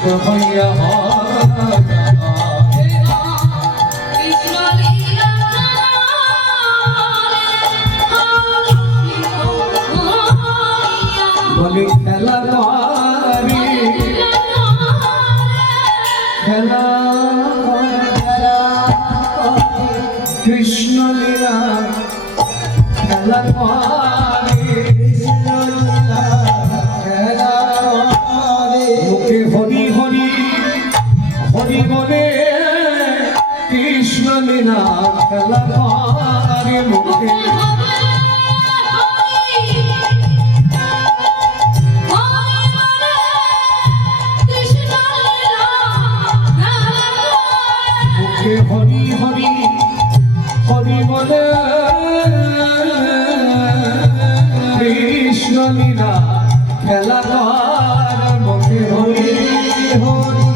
আশিক হইয়া বলি খেলা পারি খেলা কৃষ্ণ লীলা খেলা পারি মুখে হরি হরি হরি বলে কৃষ্ণ লীলা খেলা পারি মুখে হরি হরি হরি বলে কৃষ্ণ লীলা খেলা কর মুখে হরি হরি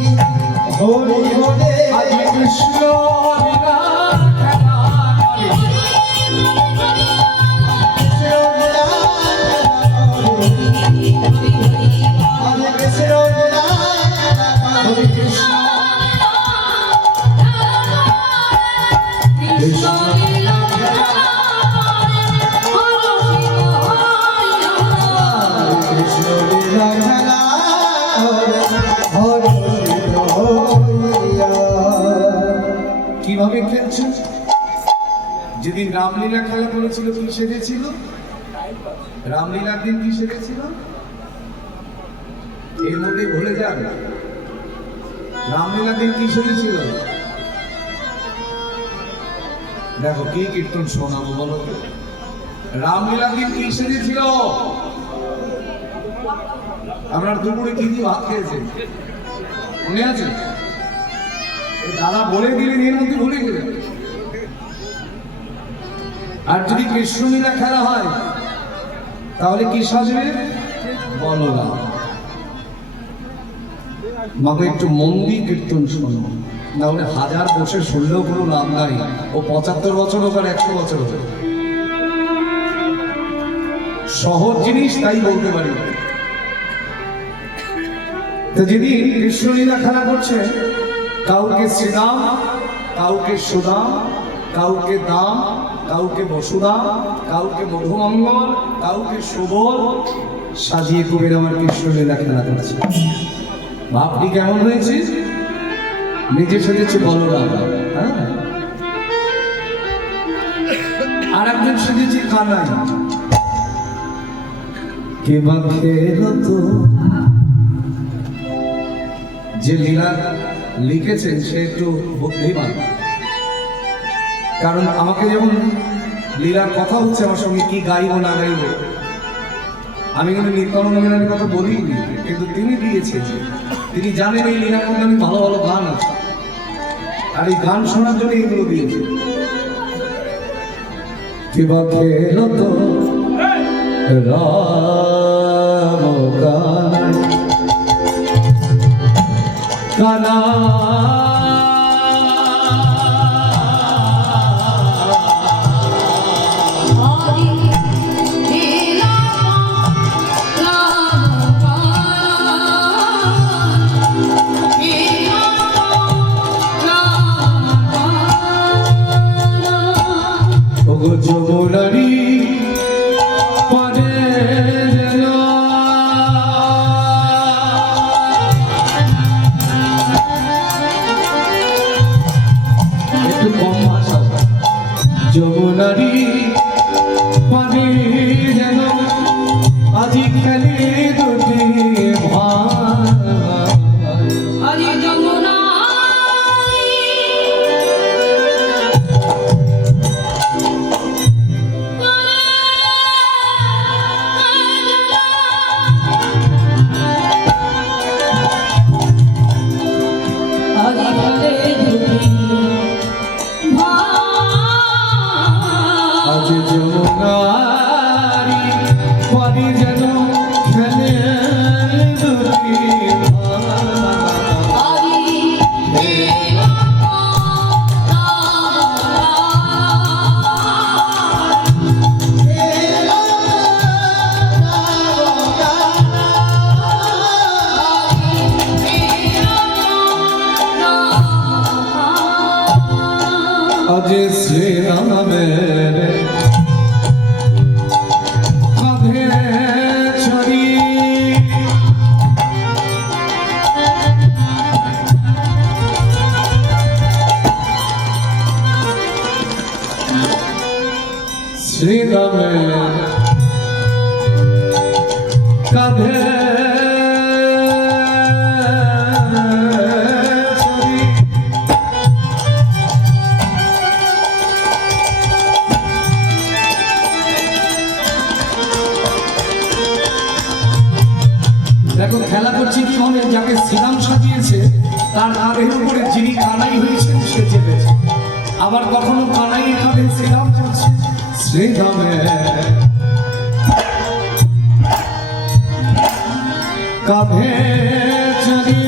হরি বলে কৃষ্ণ লীলা খেলা হরে কৃষ্ণ কিভাবে খেলছে? যেদিন রামলীলা খেলা করেছিল কি সেজেছিল? রামলীলার দিন কি সেজেছিল? এর মধ্যে ভুলে যান। রামলীলার দিন কি সেজেছিল? দেখো কি কীর্তন শোনাবো বলো তো। রামলীলার দিন কি সেজেছিল? আপনার দুপুরে কি দিয়ে ভাত খেয়েছে মনে আছে? দাদা বলে দিলেন এর মধ্যে ভুলে গেলেন। আর যদি কৃষ্ণলীলা খেলা হয় তাহলে কি সাজবে বলো না। মাকে একটু মন দিয়ে কীর্তন শোনো, না হলে হাজার বছর শুনলেও কোনো লাভ নাই। ও ৭৫ বছর হোক আর ১০০ বছর হোক, সহজ জিনিস তাই বলতে পারি। তো যেদিন কৃষ্ণলীলা খেলা করছে, কাউকে শ্রীরাম, কাউকে সুদাম, কাউকে দাম, কাউকে বসুদাম, কাউকে মধুমঙ্গল, কাউকে সুবল সাজিয়ে কুবের আমার কৃষ্ণলীলা খেলা করছে। ভাবটি কেমন হয়েছে? নিজে সেজেছে বলরাম, হ্যাঁ, আর একজন সেজেছে কানাই। কে বা খেলো তো? যে লীলা লিখেছেন সে একটু বুদ্ধিমান, কারণ আমাকে যেমন লীলার কথা হচ্ছে আমার সঙ্গে কি গাইবো না গাইবো, আমি কিন্তু নিত্যানন্দের কথা বলিনি, কিন্তু তিনি দিয়েছেন। তিনি জানেন এই লীলার মধ্যে আমি ভালো ভালো গান আছে, আর এই গান শোনার জন্য এগুলো দিয়েছে। কিবা খেলো তো রাম কানা যমুনারি পারে একটু কম ভাষা। যমুনারি পারে যেন আজি খেলে দুটি ভাই, যমুনা আজ শ্রী রামের কাঁধে চড়ি শ্রী রামের কাঁধে দেখো খেলা করছে কি হবে, যাকে শ্রীরাম সাজিয়েছে তার কাঁধের উপরে যিনি কানাই হয়েছেন সে চেপেছে, আবার কখনো কানাইয়ের কাঁধে শ্রীরাম চলছে। শ্রীরামের কাঁধে চড়ি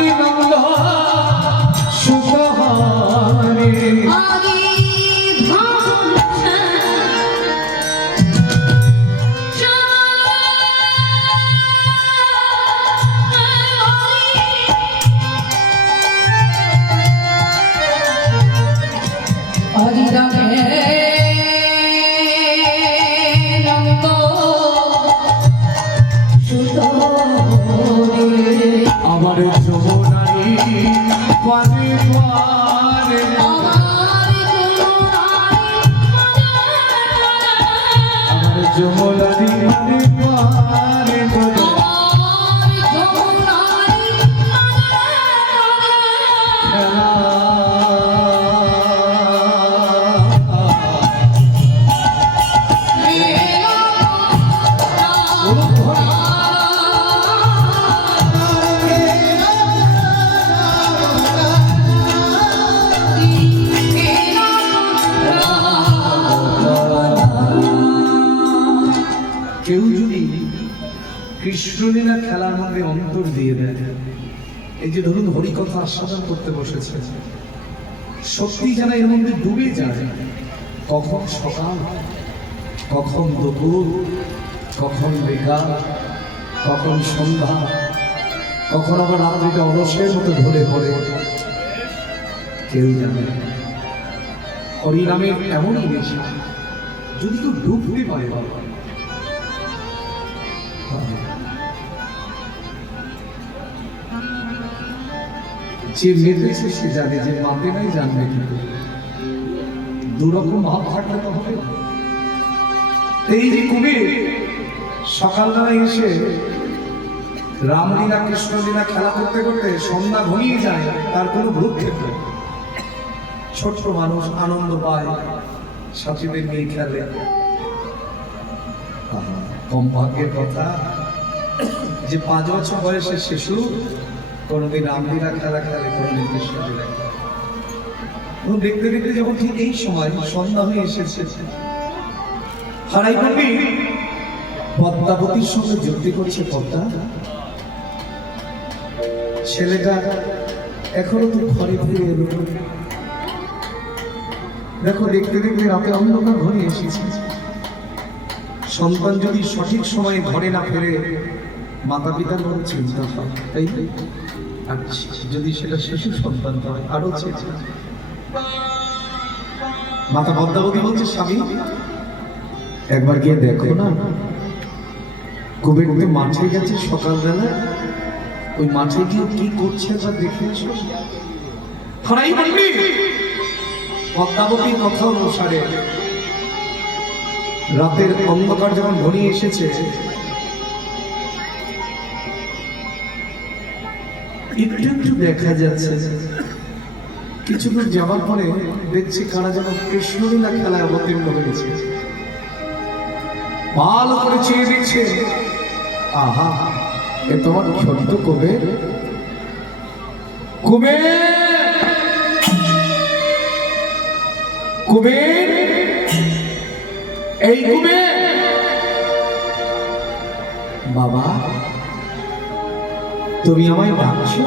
নাকি নন্দ সুতহারে আমার যমুনারি পারে পারে আমার যমুনারি পারে পারে কেউ যদি কৃষ্ণলীলা খেলার মধ্যে অন্তর দিয়ে দেয়, এই যে ধরুন হরিকথা আস্বাদন করতে বসেছে, সত্যি যেন এর মধ্যে ডুবে যায়। কখন সকাল, কখন দুপুর, কখন বিকাল, কখন সন্ধ্যা, কখন আবার রাত্রিটা অলসের মতো ধরে ধরে, কেউ জানে না। হরিনামের এমনই নেশা, যদি কেউ ডুবতে পারে বাবা, যে মেতেছে সে জানে, যে মাতে নাই জানবে কি। দুরকম ভাব থাকলে তো হবে। এই যে কুমির সকালবেলা এসে রামলীলা কৃষ্ণলীলা খেলা করতে করতে সন্ধ্যা ঘনিয়ে যায়, তার কোনো ভ্রুক্ষেপ নেই। ছোট্ট মানুষ আনন্দ পায়, সাথীদের নিয়ে খেলে। কম ভাগ্যের কথা যে 5 বছর বয়সের শিশু কোনোদিন রামলীলা খেলা খেলে, কোনোদিন কৃষ্ণলীলা। দেখতে দেখতে যখন ঠিক এই সময় সন্ধ্যা হয়ে এসেছে, হারাই কবি পদ্মাবতীর সঙ্গে যুক্তি করছে। পদ্মা, ছেলেটা এখনো তো ঘরে ফিরে এলো। দেখো দেখতে দেখতে রাতে অন্ধকার ঘরে এসেছে। সন্তান যদি সঠিক সময়ে ঘরে না ফেরে, মাতা পিতার বড় চিন্তা হয়, তাই না? আর যদি সেটা শিশু সন্তান হয়, আরো চিন্তা। মাতা পদ্মাবতী বলছে, স্বামী একবার গিয়ে দেখো না, কুবের মাঠে গেছে সকালবেলা, ওই মাঠে গিয়ে কি করছে একবার দেখে এসো। পদ্মাবতীর কথা অনুসারে রাতের অন্ধকার যখন ঘনিয়ে এসেছে, একটু একটু দেখা যাচ্ছে। কিছু দূর যাওয়ার পরে দেখছি কারা যেন কৃষ্ণলীলা খেলায় অবতীর্ণ হয়েছে। ভালো করে চেয়ে দেখছে, আহা, এ তোমার ছোট্ট কুবের। কুবের, কুবের, এই কুবের। বাবা, তুমি আমায় ডাকছো?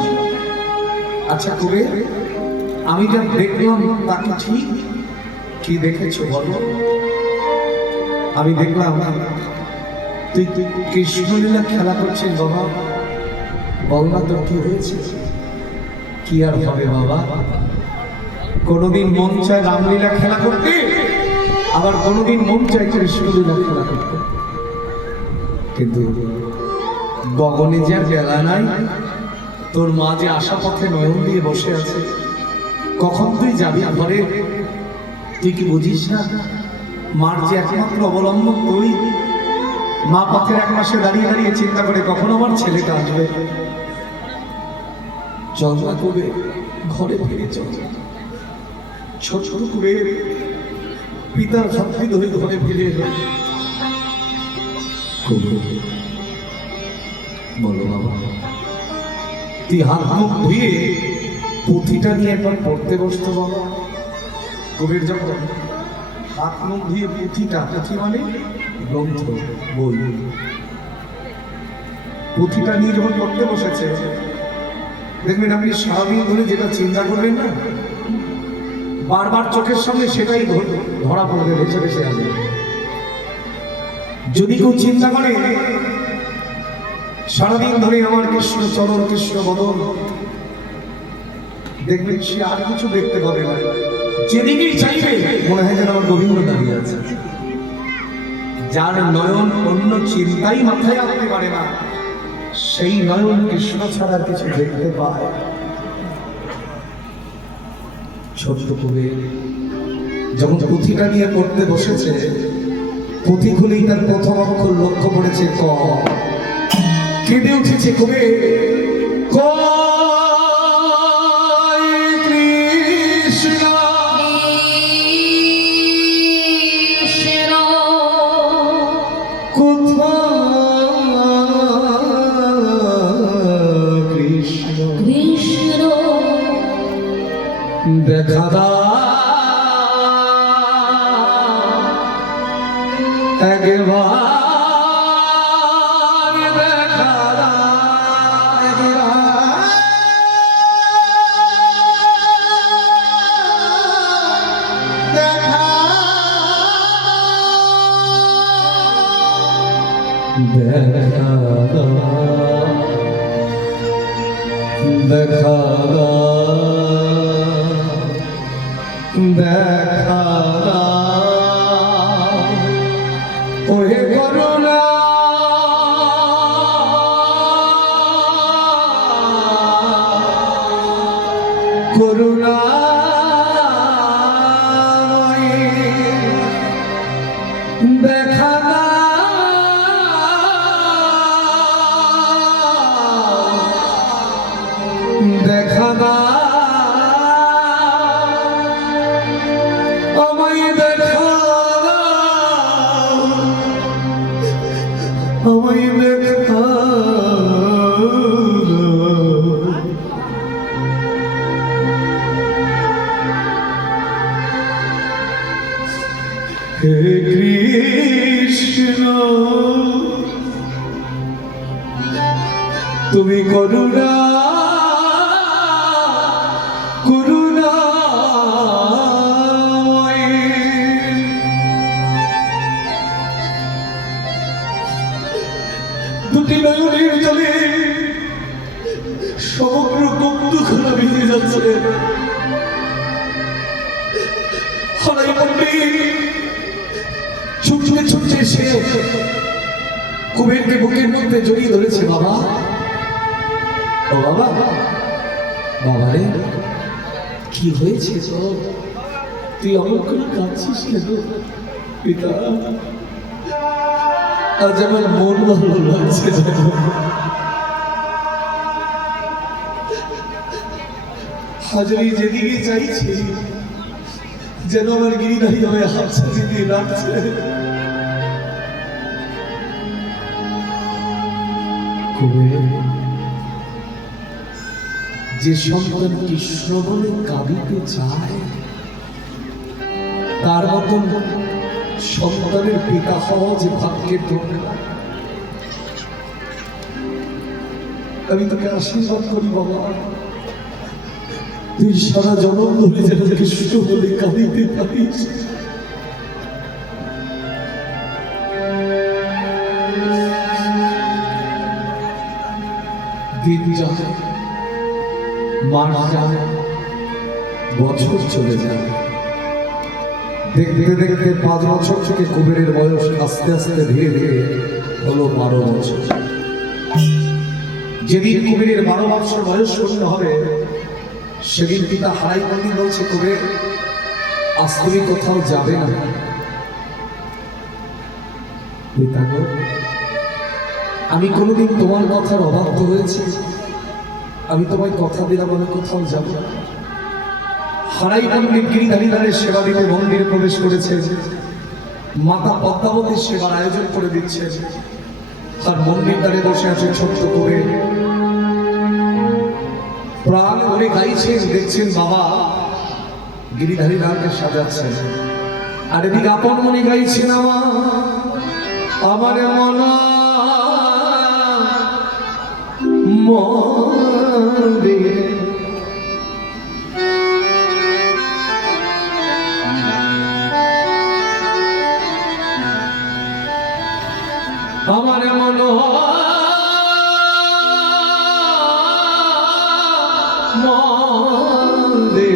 আচ্ছা কুবের, আমি যা দেখলাম তা কি ঠিক? কি দেখেছো বলো? আমি দেখলাম তুই কৃষ্ণলীলা খেলা করছিস। বাবা বল না, তোর কি হয়েছে? কি আর হবে বাবা, কোনোদিন মন চায় রামলীলা খেলা করতে, আবার কোনোদিন মন চায় কৃষ্ণলীলা খেলা করতে। কিন্তু গগনে যে আর বেলা নাই, তোর মা যে আশা পথে নয়ন দিয়ে বসে আছে, কখন তুই যাবি ঘরে? তুই কি বুঝিস না মার যে একমাত্র অবলম্বন তুই? মা পথের এক মাসে দাঁড়িয়ে দাঁড়িয়ে চিন্তা করে কখন আমার ছেলেটা আসবে। চল না কুবের, ঘরে ফিরে চল। ছোট কুবের পিতার শক্তি ধরে ঘরে ফিরে এলো। বলো বাবা, তুই হাত মুখ ধুয়ে পুঁথিটা নিয়ে একবার পড়তে বসতো। বাবা কবির যখন হাত মুখ ধুয়ে পুঁথিটা, পুঁথি মানে গ্রন্থ, বই, পুঁথিটা নিয়ে যখন পড়তে বসেছে, দেখবেন আপনি সারাদিন ধরে যেটা চিন্তা করবেন না, বারবার চোখের সামনে সেটাই ধরা পড়বে, ভেসে ভেসে আসবে। যদি কেউ চিন্তা করে সারাদিন ধরে আমার কৃষ্ণ চরণ কৃষ্ণ বদন, দেখবেন সে আর কিছু দেখতে পাবে না। যেদিকেই চাইবে মনে হয় যেন আমার গোবিন্দ দাঁড়িয়ে আছে। যার নয়ন অন্য চিন্তাই মাথায় আনতে পারে না, সেই নয়ন কৃষ্ণ ছাড়া কিছু দেখতে পায়। ছোট্ট কবি যখন পুঁথিটা নিয়ে পড়তে বসেছে, পুঁথি খুলেই তার প্রথম অক্ষর লক্ষ্য করেছে ক। কেঁদে উঠেছে কবি, ক দেখা একবার দেখা দেখা দেখা ওহে করুণা করুণা দেখা দেখা আমায় দেখা আমায় দেখা হে কৃষ্ণ তুমি করুণা দুটি নয়নের জলে সমগ্র বন্ধুখানা ভিজে যাচ্ছে। হারাই পণ্ডিত ছুটতে ছুটতে এসে কুবেরকে বুকের মধ্যে জড়িয়ে ধরেছে। বাবা, ও বাবা, বাবা রে, কি হয়েছে তোর? তুই আমার করে কাঁদছিস কেন? পিতা, আজ আমার মন ভালো লাগছে যেন। হাজারি যেদিকে চাইছি যেন আমার গিরিধারী হয়ে হাতছে দিয়ে রাখছে। যে সন্তান কৃষ্ণ বলে কাঁদিতে চায়, তার মতন সন্তানের পিতা হওয়া যে ভাগ্যের দরকার। আমি তোকে আশীর্বাদ করি বাবা, তুই সারা জনম ধরে যেন কৃষ্ণ বলে কাঁদিতে পারিস। দিন যায়, মাস যায়, বছর চলে যায়। দেখতে দেখতে 5 বছর থেকে কুবেরের বয়স আস্তে আস্তে ধীরে ধীরে হলো 12 বছর। যেদিন কুবেরের 12 বছর বয়স পূর্ণ হবে, সেদিন পিতা হারাই পণ্ডিত বলছে, কুবের আজ তুমি কোথাও যাবে না। পিতা গো, আমি কোনোদিন তোমার কথার অবাধ্য হয়েছি? আমি তোমায় কথা দিলাম আমি কোথাও যাব না। হারাই পণ্ডিত গিরিধারীধারের সেবা দিতে মন্দিরে প্রবেশ করেছে। মাতা পদ্মাবতীর সেবার আয়োজন করে দিচ্ছে, আর মন্দির দ্বারে বসে আছে ছোট্ট কুবের। প্রাণ ভরে গাইছেন, দেখছেন বাবা গিরিধারীধারকে সাজাচ্ছে, আর এদিকে আপন মনে গাইছেন আমার মনা মন্দির মন্দিরে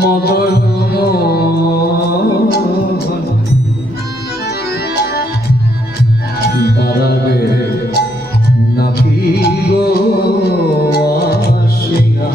মদন দাঁড়াবে নাকি গো আসিয়া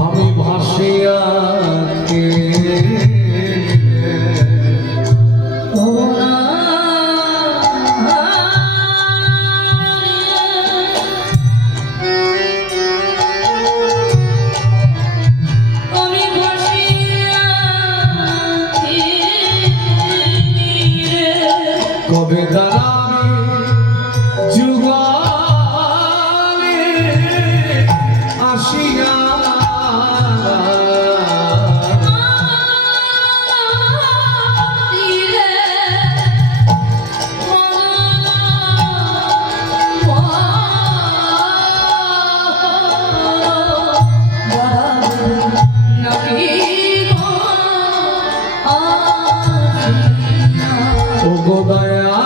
আমি ভাসিয়া কবে দাঁড়াবে যুগালে আসিয়া ও গো দয়া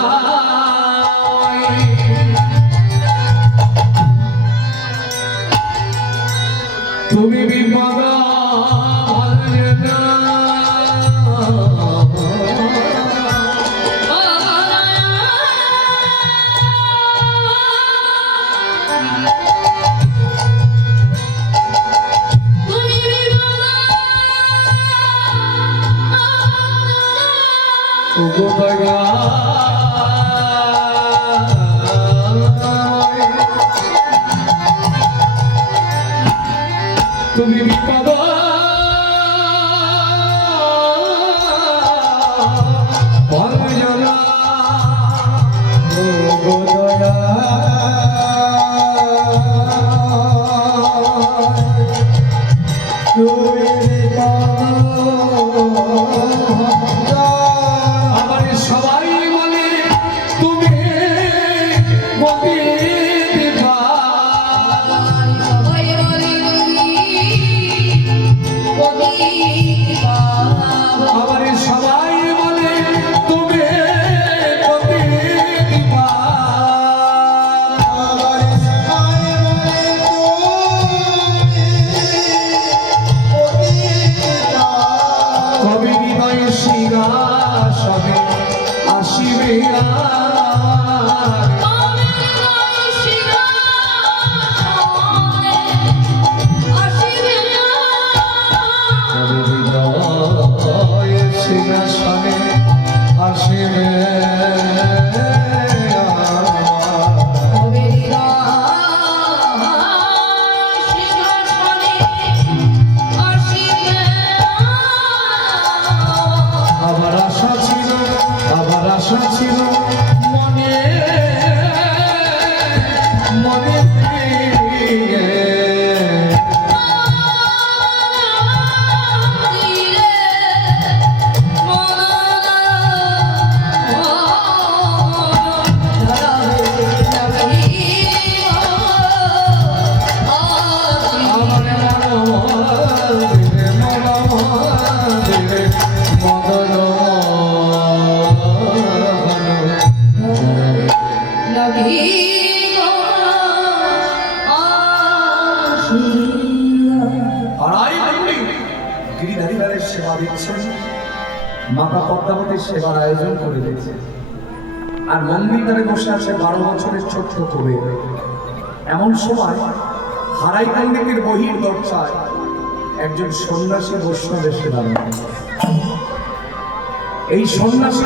তুমি বিপদ ও গো দয়া তুমি বিপদ ভঞ্জনা ও গো দয়া তুমি আমার সবাই বলে তুমি মতি আসিবে সিংহাসনে আসিবে আবার আশা ছিল মনে মনে সেবা দিচ্ছেন মাতা পদ্মাবতীর সেবার আয়োজন করে দিয়েছে আর মন্দিরে বসে আছে 12 বছরের ছোট্ট কবি এমন সময় হারাইকান্দিকের বহির দরজায় একজন সন্ন্যাসী বৈষ্ণব এসে দাঁড়ান এই সন্ন্যাসী